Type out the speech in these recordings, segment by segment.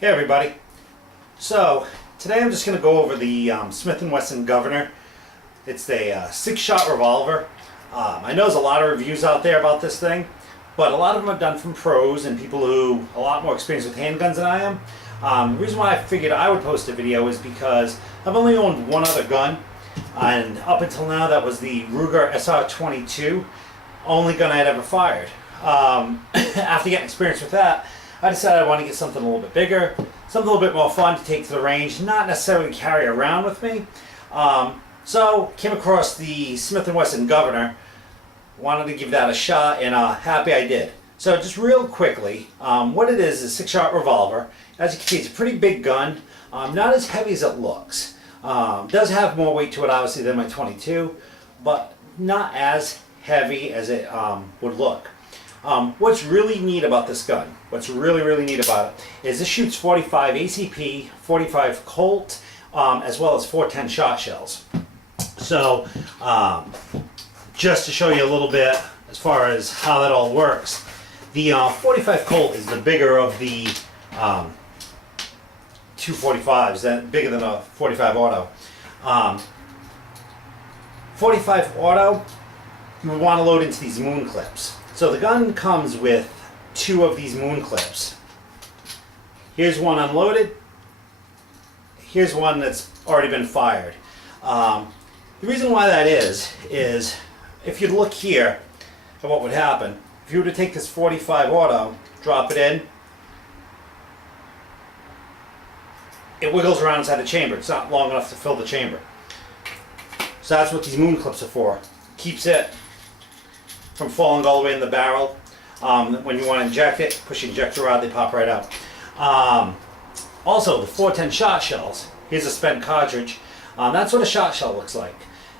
Hey everybody. So today I'm just going to go over the Smith & Wesson Governor. It's a 6-shot revolver. I know there's a lot of reviews out there about this thing, but a lot of them are done from pros and people who are a lot more experienced with handguns than I am. The reason why I figured I would post a video is because I've only owned one other gun, and up until now that was the Ruger SR22, only gun I had ever fired. After getting experience with that, I decided I want to get something a little bit bigger, something a little bit more fun to take to the range, not necessarily carry around with me. So came across the Smith & Wesson Governor, wanted to give that a shot, and happy I did. So just real quickly, what it is a 6-shot revolver. As you can see, it's a pretty big gun, not as heavy as it looks. Does have more weight to it obviously than my 22, but not as heavy as it would look. What's really neat about this gun, what's really neat about it, is this shoots 45 ACP, 45 Colt, as well as 410 shot shells. So, just to show you a little bit as far as how that all works, the 45 Colt is the bigger of the 245s, that bigger than a 45 auto. 45 auto, you would want to load into these moon clips. So the gun comes with 2 of these moon clips. Here's one unloaded. Here's one that's already been fired. The reason why that is if you look here at what would happen, if you were to take this 45 auto, drop it in, it wiggles around inside the chamber. It's not long enough to fill the chamber. So that's what these moon clips are for. Keeps it from falling all the way in the barrel. When you want to inject it, push the injector rod, they pop right out. Also, the 410 shot shells. Here's a spent cartridge. That's what a shot shell looks like.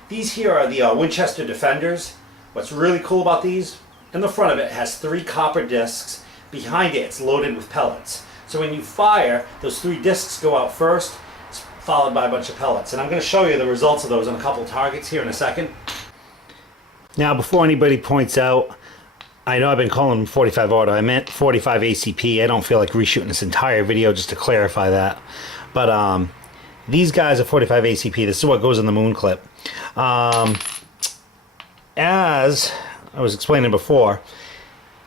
These here are the Winchester Defenders. What's really cool about these, in the front of it has 3 copper discs. Behind it, it's loaded with pellets. So when you fire, those 3 discs go out first, followed by a bunch of pellets. And I'm going to show you the results of those on a couple targets here in a second. Now, before anybody points out, I know I've been calling them 45 auto. I meant 45 ACP. I don't feel like reshooting this entire video just to clarify that. But these guys are 45 ACP. This is what goes in the moon clip. As I was explaining before,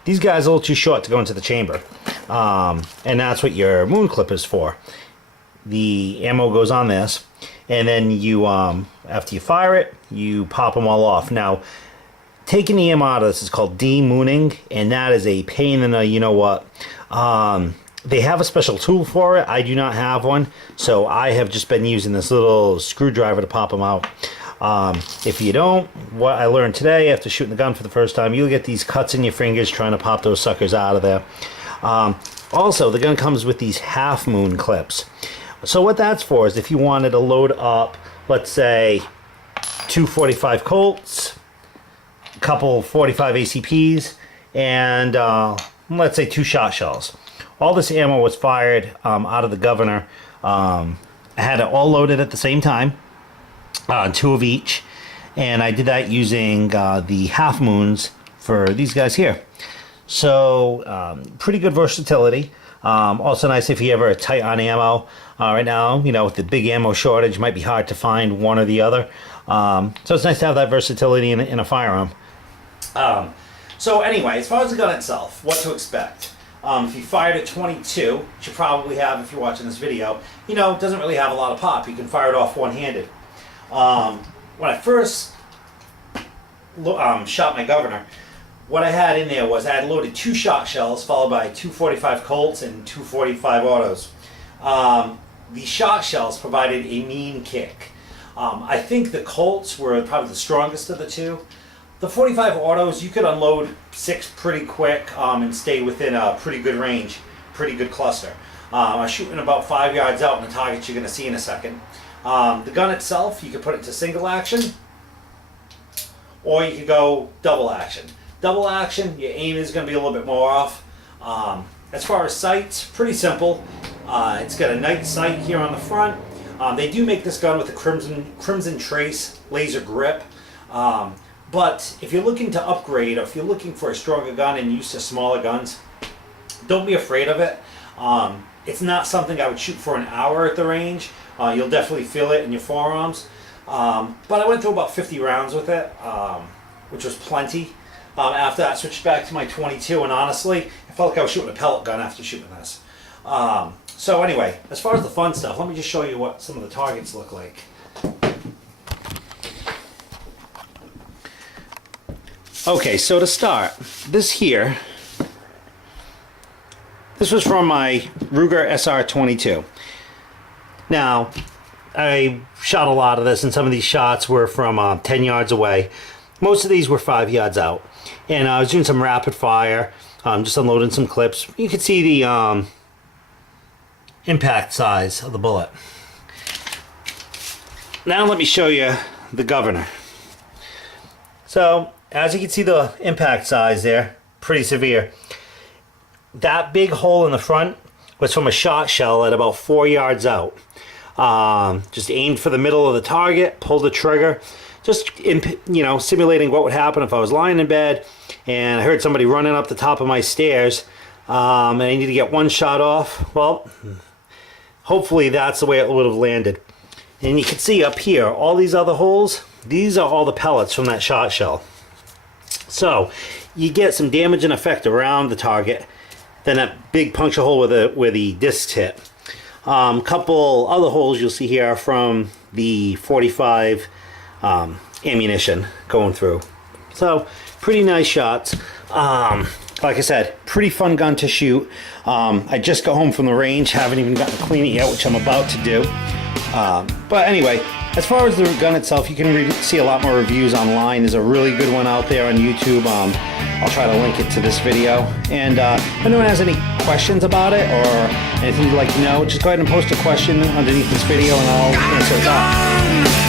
these guys are a little too short to go into the chamber. And that's what your moon clip is for. The ammo goes on this, and then you, after you fire it, you pop them all off. Now, taking the ammo out of this is called de-mooning, and that is a pain in the you-know-what. They have a special tool for it. I do not have one, so I have just been using this little screwdriver to pop them out. If you don't, what I learned today after shooting the gun for the first time, you'll get these cuts in your fingers trying to pop those suckers out of there. Also, the gun comes with these half moon clips. So what that's for is if you wanted to load up, let's say, 2 45 Colts, a couple 45 ACPs, and let's say 2 shot shells. All this ammo was fired out of the Governor. I had it all loaded at the same time, 2 of each, and I did that using the half moons for these guys here. So pretty good versatility. Also nice if you ever are tight on ammo. Right now, you know, with the big ammo shortage, it might be hard to find one or the other. So it's nice to have that versatility in a firearm. So anyway, as far as the gun itself, what to expect. If you fired a 22, which you probably have if you're watching this video, you know, it doesn't really have a lot of pop. You can fire it off one-handed. When I first shot my Governor, what I had in there was I had loaded 2 shot shells followed by 2 45 Colts and 2 45 autos. The shot shells provided a mean kick. I think the Colts were probably the strongest of the 2. The 45 autos, you could unload 6 pretty quick and stay within a pretty good range, pretty good cluster. I was shooting about 5 yards out in the targets you're going to see in a second. The gun itself, you could put it to single action, or you could go double action. Double action, your aim is going to be a little bit more off. As far as sights, pretty simple. It's got a night sight here on the front. They do make this gun with a Crimson Trace laser grip. But if you're looking to upgrade, or if you're looking for a stronger gun and used to smaller guns, don't be afraid of it. It's not something I would shoot for an hour at the range. You'll definitely feel it in your forearms. But I went through about 50 rounds with it, which was plenty. After that, I switched back to my 22, and honestly, I felt like I was shooting a pellet gun after shooting this. So anyway, as far as the fun stuff, let me just show you what some of the targets look like. Okay, so to start, this was from my Ruger SR22. Now, I shot a lot of this, and some of these shots were from 10 yards away. Most of these were 5 yards out. And I was doing some rapid fire, just unloading some clips. You can see the impact size of the bullet. Now let me show you the governor. So, as you can see, the impact size there, pretty severe. That big hole in the front was from a shot shell at about 4 yards out. Just aimed for the middle of the target, pulled the trigger, just simulating what would happen if I was lying in bed and I heard somebody running up the top of my stairs, and I need to get one shot off. Well, hopefully that's the way it would have landed. And you can see up here, all these other holes, these are all the pellets from that shot shell. So you get some damage and effect around the target, then that big puncture hole where the discs hit. Couple other holes you'll see here are from the 45 ammunition going through. So pretty nice shots. Like I said, pretty fun gun to shoot. I just got home from the range, haven't even gotten to clean it yet, which I'm about to do. But anyway, as far as the gun itself, you can see a lot more reviews online. There's a really good one out there on YouTube. I'll try to link it to this video. And if anyone has any questions about it or anything you'd like to know, just go ahead and post a question underneath this video and I'll answer that.